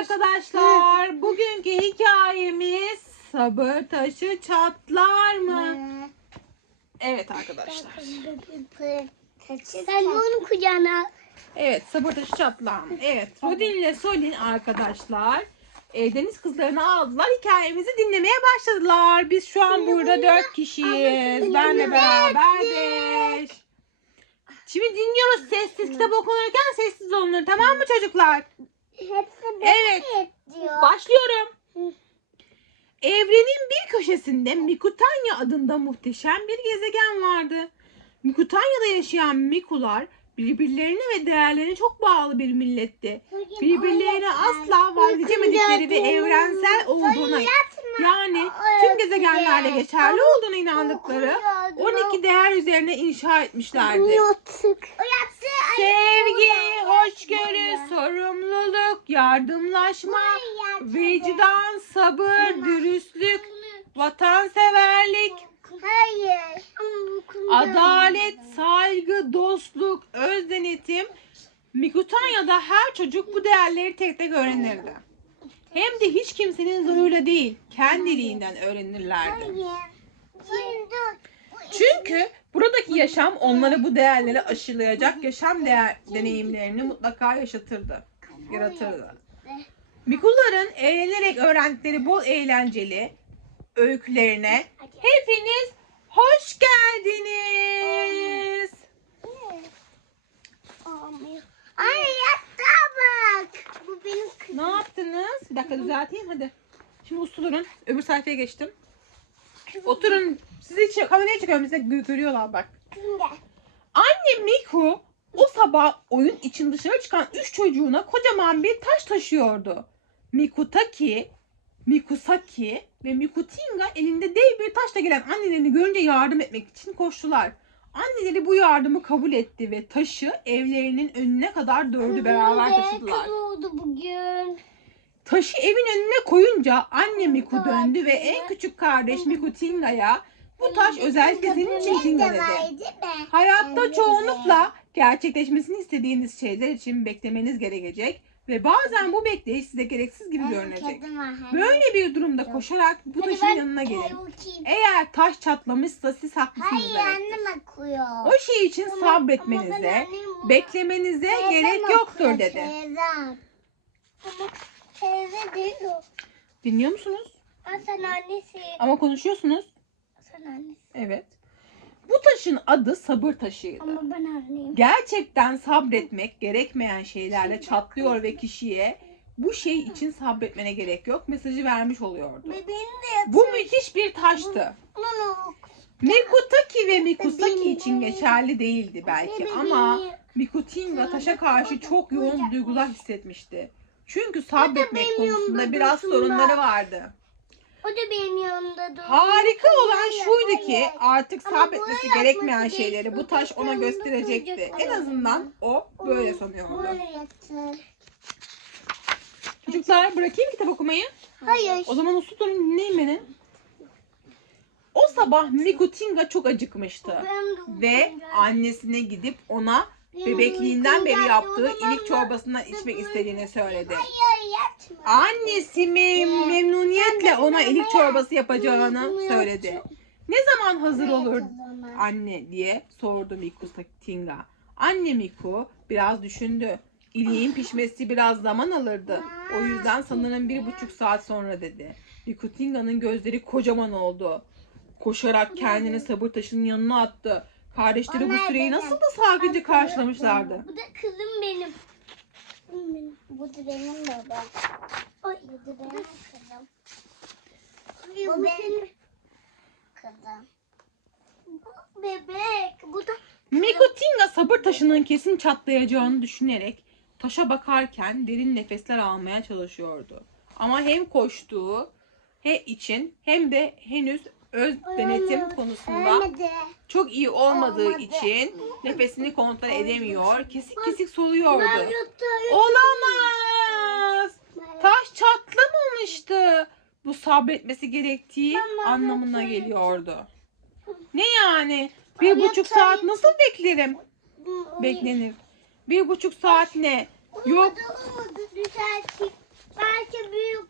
arkadaşlar. Bugünkü hikayemiz sabır taşı çatlar mı? Evet arkadaşlar. Sen de onu kucağına al. Evet sabır taşı çatlar mı? Evet Rodin ile Solin arkadaşlar e, deniz kızlarını aldılar. Hikayemizi dinlemeye başladılar. Biz şu an burada dört kişiyiz. Benle beraber beş. Şimdi dinliyoruz sessiz kitap okunurken sessiz olunur tamam mı çocuklar? Hepsi Evet. diyor. Başlıyorum. Evrenin bir köşesinde Mikutanya adında muhteşem bir gezegen vardı. Mikutanya'da yaşayan Mikular birbirlerine ve değerlerine çok bağlı bir milletti. Birbirlerine asla vazgeçemedikleri ve evrensel olduğuna yani tüm gezegenlerle geçerli olduğuna inandıkları 12 değer üzerine inşa etmişlerdi. Sevgi, hoşgörü, sorumluluk, yardımlaşma, vicdan, sabır, dürüstlük, vatanseverlik, Hayır. adalet, saygı, dostluk, öz denetim. Mikutanya'da her çocuk bu değerleri tek tek öğrenirdi. Hem de hiç kimsenin zoruyla değil, kendiliğinden öğrenirlerdi. Çünkü buradaki yaşam onlara bu değerleri aşılayacak yaşam değer deneyimlerini mutlaka yaşatırdı, yaratırdı. Mikuların eğlenerek öğrendikleri bol eğlenceli öykülerine hepiniz hoş geldiniz. Ay yattağa bak. Bu benim kızım. Ne yaptınız? Bir dakika düzelteyim hadi. Şimdi uslu durun. Öbür sayfaya geçtim. Oturun. Sizi hiç kameraya çekiyorum. Size gö- görüyorlar bak. Anne Miku o sabah oyun için dışarı çıkan üç çocuğuna kocaman bir taş taşıyordu. Mikutaki, Mikusaki ve Mikutinga elinde dev bir taşla gelen annelerini görünce yardım etmek için koştular. Anneleri bu yardımı kabul etti ve taşı evlerinin önüne kadar dördü beraber taşıdılar. Oldu bugün. Taşı evin önüne koyunca anne Miku döndü ve en küçük kardeş Miku Tinga'ya bu taş özellikle senin için Tinga dedi. Hayatta çoğunlukla gerçekleşmesini istediğiniz şeyler için beklemeniz gerekecek ve bazen bu bekleyiş size gereksiz gibi görünecek. Böyle bir durumda koşarak bu taşın yanına gelin. Eğer taş çatlamışsa siz haklısınız demektir. O şey için sabretmenize, beklemenize gerek yoktur dedi. Dinliyor musunuz? Ama konuşuyorsunuz. Evet. Bu taşın adı sabır taşıydı. Ama ben anneyim. Gerçekten sabretmek gerekmeyen şeylerle çatlıyor ve kişiye bu şey için sabretmene gerek yok mesajı vermiş oluyordu. Bebeğim de yatıyor. Bu müthiş bir taştı. Onu. Mikutaki ve Mikusaki için geçerli değildi belki ama Mikutinga taşa karşı çok yoğun duygular hissetmişti. Çünkü sabretmek konusunda biraz sorunları vardı. O da benim yanımda dur. Harika olan şuydu ki artık Ama sabretmesi böyle gerekmeyen şeyleri bu taş ona gösterecekti. En azından o böyle sanıyordu. Çocuklar bırakayım kitap okumayı. Hayır. O zaman uslu durun dinleyin beni. O sabah Mikutinga çok acıkmıştı. Ve annesine gidip ona bebekliğinden beri yaptığı ilik çorbasından içmek istediğini söyledi. Annesi mem- memnuniyetle ona ilik çorbası yapacağını söyledi. Ne zaman hazır olur anne diye sordu Miku Tinga. Anne Miku biraz düşündü. İliğin pişmesi biraz zaman alırdı. O yüzden sanırım bir buçuk saat sonra dedi. Miku Tinga'nın gözleri kocaman oldu. Koşarak kendini sabır taşının yanına attı. Kardeşleri bu Onlar süreyi benim. nasıl da sakince karşılamışlardı. Bu da kızım benim. Kızım benim. Bu da benim baba. Ay, bu da benim kızım. bu, benim kızım. Bu bebek. Bu da Miku Tinga sabır taşının kesin çatlayacağını düşünerek taşa bakarken derin nefesler almaya çalışıyordu. Ama hem koştuğu he için hem de henüz öz denetim konusunda çok iyi olmadığı Olmadı. için nefesini kontrol edemiyor. Kesik kesik soluyordu. Olamaz. Taş çatlamamıştı. Bu sabretmesi gerektiği anlamına geliyordu. Ne yani? Bir buçuk saat nasıl beklerim? Beklenir. Bir buçuk saat ne? Yok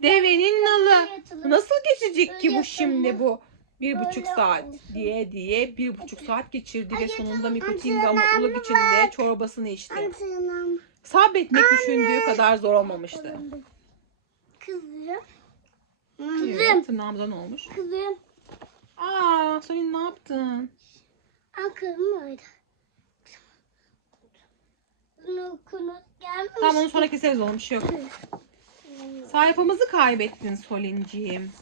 Devenin nalı. Nasıl geçecek ki bu şimdi bu? Bir buçuk saat diye diye bir buçuk saat geçirdi ve sonunda mutluluk mı içinde çorbasını içti. Sabretmek düşündüğü kadar zor olmamıştı. Kızım. Evet, Kızım. tırnağımıza ne olmuş? Kızım. Aa, Solin ne yaptın? Akılım öyle. Tamam onu sonra keseriz oğlum bir şey yok. Sayfamızı kaybettin Solinciğim.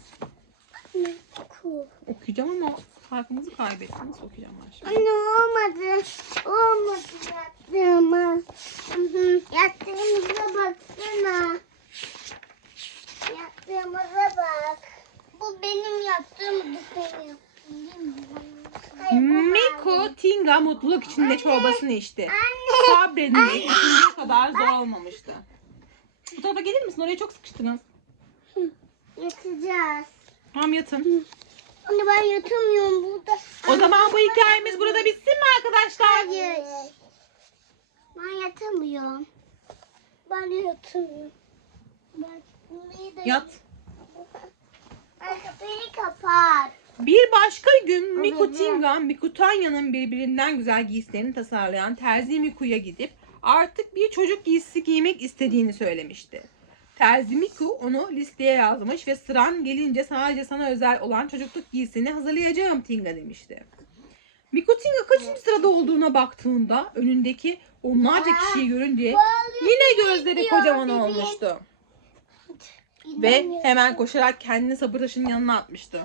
Okuyacağım ama sayfamızı kaybettin. Nasıl okuyacağım ben şimdi? Anne olmadı. Olmadı hı. Yaptığımıza baksana. Yaptığımıza bak. Bu benim yaptığım bu senin Miko Tinga mutluluk içinde çorbasını içti. Anne. Sabretmek düşündüğü kadar zor olmamıştı. Bu tarafa gelir misin? Oraya çok sıkıştınız. Yatacağız. Tamam yatın. Anne ben yatamıyorum burada. O zaman bu hikayemiz burada bitsin mi arkadaşlar? Hayır. Ben yatamıyorum. Ben yatamıyorum. Ben Yat. Ay, kapıyı kapat. Bir başka gün Miko Tinga, Mikutanya'nın birbirinden güzel giysilerini tasarlayan Terzi Miku'ya gidip artık bir çocuk giysisi giymek istediğini söylemişti. Terzi Miku onu listeye yazmış ve sıran gelince sadece sana özel olan çocukluk giysini hazırlayacağım Tinga demişti. Miko Tinga kaçıncı sırada olduğuna baktığında önündeki onlarca kişiyi görünce yine gözleri kocaman olmuştu. Ve hemen koşarak kendini sabır taşının yanına atmıştı.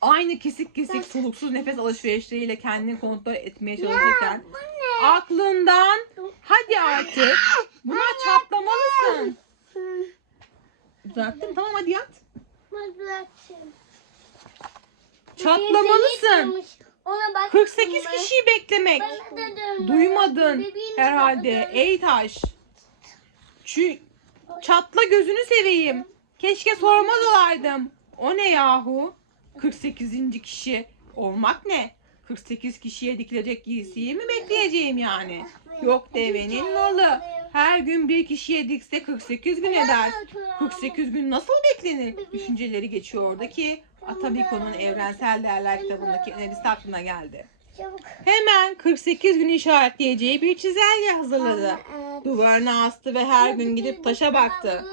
Aynı kesik kesik soluksuz nefes alışverişleriyle kendini kontrol etmeye çalışırken aklından hadi artık buna çatlamalısın. Düzelttim tamam hadi yat. bıraktım. Çatlamalısın. Bebeği Ona bak. 48 kişiyi beklemek. Duymadın herhalde. Ey taş. Çü çatla gözünü seveyim. Keşke sormaz olaydım. O ne yahu? 48. kişi olmak ne? 48 kişiye dikilecek giysiyi mi bekleyeceğim yani? Yok devenin nalı. Her gün bir kişiye dikse 48 gün eder. 48 gün nasıl beklenir? Düşünceleri geçiyordu ki Atabiko'nun Evrensel Değerler kitabındaki önerisi aklına geldi. Hemen 48 gün işaretleyeceği bir çizelge hazırladı. Duvarına astı ve her gün gidip taşa baktı.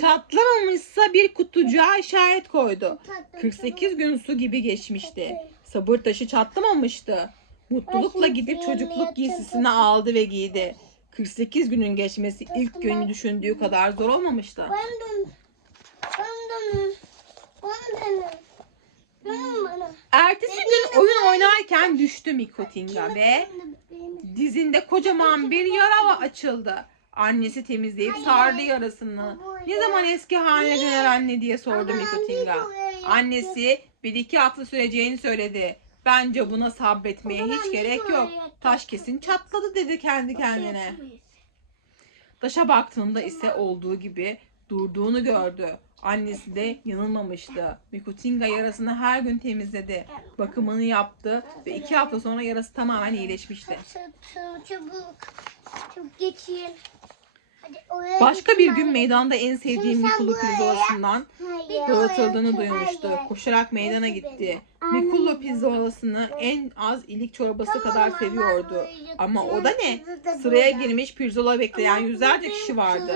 Çatlamamışsa bir kutucuğa işaret koydu. 48 gün su gibi geçmişti. Sabır taşı çatlamamıştı. Mutlulukla gidip çocukluk giysisini aldı ve giydi. 48 günün geçmesi ilk günü düşündüğü kadar zor olmamıştı. Ertesi gün oyun oynarken düştü Mikotinga ve dizinde kocaman bir yara açıldı. Annesi temizleyip sardı yarasını. Ne zaman eski haline döner anne diye sordu Mikotinga. Annesi bir iki hafta süreceğini söyledi. Bence buna sabretmeye hiç gerek yok. Taş kesin çatladı dedi kendi kendine. Taşa baktığında ise olduğu gibi durduğunu gördü. Annesi de yanılmamıştı. Mikutinga yarasını her gün temizledi. Bakımını yaptı ve iki hafta sonra yarası tamamen iyileşmişti. Çabuk, çabuk. Çabuk geçin. Hadi Başka bir gün meydanda en sevdiğim Mikulu pirzolasından dağıtıldığını Hayır. duymuştu. Koşarak meydana gitti. Mikulu pirzolasını en az ilik çorbası kadar seviyordu. Ama o da ne? Sıraya girmiş pirzola bekleyen yüzlerce kişi vardı.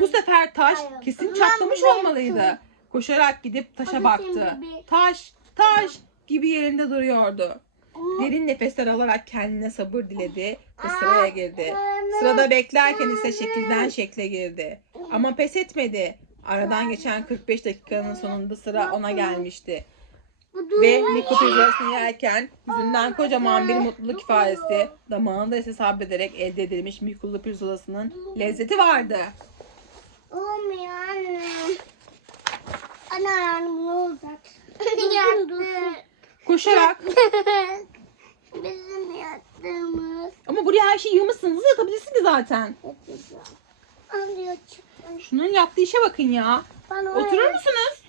Bu sefer taş kesin çatlamış olmalıydı. Koşarak gidip taşa baktı. Taş, taş gibi yerinde duruyordu. Derin nefesler alarak kendine sabır diledi ve sıraya girdi. Sırada beklerken ise şekilden şekle girdi. Ama pes etmedi. Aradan geçen 45 dakikanın sonunda sıra ona gelmişti. Ve Miko pirzolasını yerken yüzünden kocaman bir mutluluk ifadesi, damağında ise sabrederek elde edilmiş Mikulu pirzolasının lezzeti vardı. Olmuyor anne. Annem ne olacak? Yattı. Koşarak Bizim yattığımız. ama buraya her şeyi yığmışsınız yatabilirsiniz zaten. Anne çıkmış. Şunun yaptığı işe bakın ya. Ben oraya- Oturur musunuz?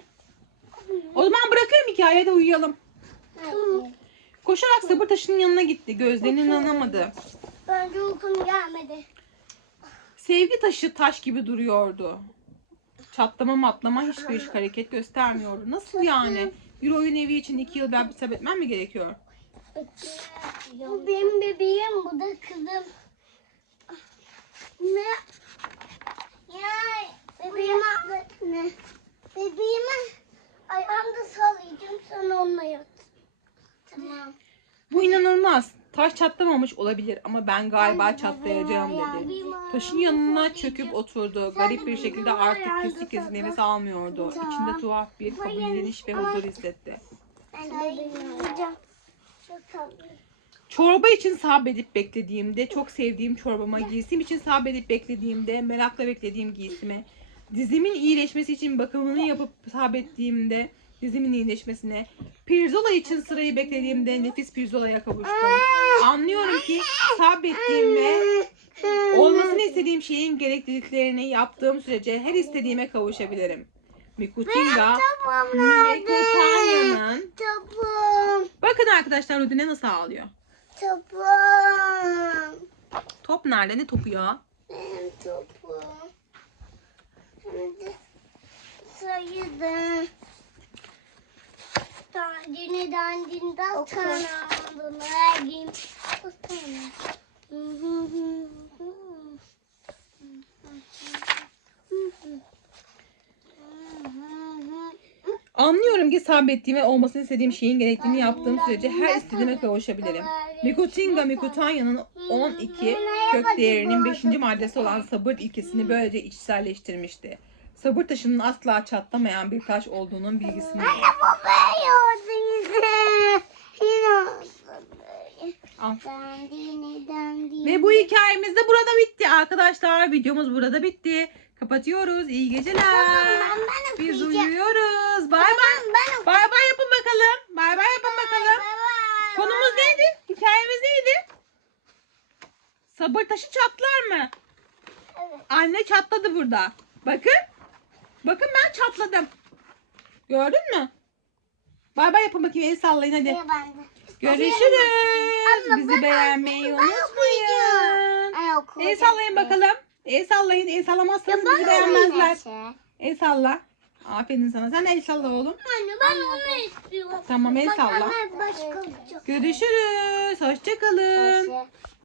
O zaman bırakıyorum hikayeyi de uyuyalım. Hayır. Koşarak sabır taşının yanına gitti. Gözlerine inanamadı. Bence uykum gelmedi. Sevgi taşı taş gibi duruyordu. Çatlama matlama hiçbir hareket göstermiyordu. Nasıl yani? Bir oyun evi için iki yıl ben sabretmem mi gerekiyor? Bu benim bebeğim, bu da kızım. Ne? Ya bebeğime ne? Bebeğime ayağımda sallayacağım sonra onunla yat. Tamam. Bu inanılmaz. Taş çatlamamış olabilir ama ben galiba çatlayacağım dedi. Taşın yanına çöküp oturdu. Garip bir şekilde artık kesik kesik nefes almıyordu. İçinde tuhaf bir kabulleniş ve huzur hissetti. Ben de. Çorba için sabredip beklediğimde, çok sevdiğim çorbama, giysim için sabredip beklediğimde, merakla beklediğim giysime, dizimin iyileşmesi için bakımını yapıp sabrettiğimde, dizimin iyileşmesine, pirzola için sırayı beklediğimde nefis pirzolaya kavuştum. Anlıyorum ki sabrettiğim ve olmasını istediğim şeyin gerekliliklerini yaptığım sürece her istediğime kavuşabilirim. Mikutinga, Tamam nerede? Mikutanya'nın Topum. Bakın arkadaşlar Udine nasıl ağlıyor. Topum. Top nerede? Ne topu ya? Benim topum. Şimdi sayıdım. Dandini dandini da tanrım. Ergin. Anlıyorum ki sabrettiğim ve olmasını istediğim şeyin gerektiğini yaptığım sürece her istediğime kavuşabilirim. Mikutinga Mikutanya'nın 12 kök değerinin 5. maddesi olan sabır ilkesini böylece içselleştirmişti. Sabır taşının asla çatlamayan bir taş olduğunun bilgisini Anne al. Dandini dandini. Ve bu hikayemiz de burada bitti arkadaşlar. Videomuz burada bitti. Kapatıyoruz. İyi geceler. Ben, ben Biz okuyacağım. uyuyoruz. Bay bay. Ben Bay bay yapın bakalım. Bay bay yapın bakalım. Konumuz neydi? Hikayemiz neydi? Sabır taşı çatlar mı? Evet. Anne çatladı burada. Bakın. Bakın ben çatladım. Gördün mü? Bay bay yapın bakayım. El sallayın hadi. Görüşürüz. Abla, Bizi ben- beğenmeyi ben unutmayın. okuyacağım. Ay, El sallayın bakalım. El sallayın. El sallamazsanız bizi beğenmezler. El salla. Aferin sana. Sen el salla oğlum. Anne ben onu istiyorum. Tamam el salla. olacak. Görüşürüz. Hoşçakalın. Hoşça-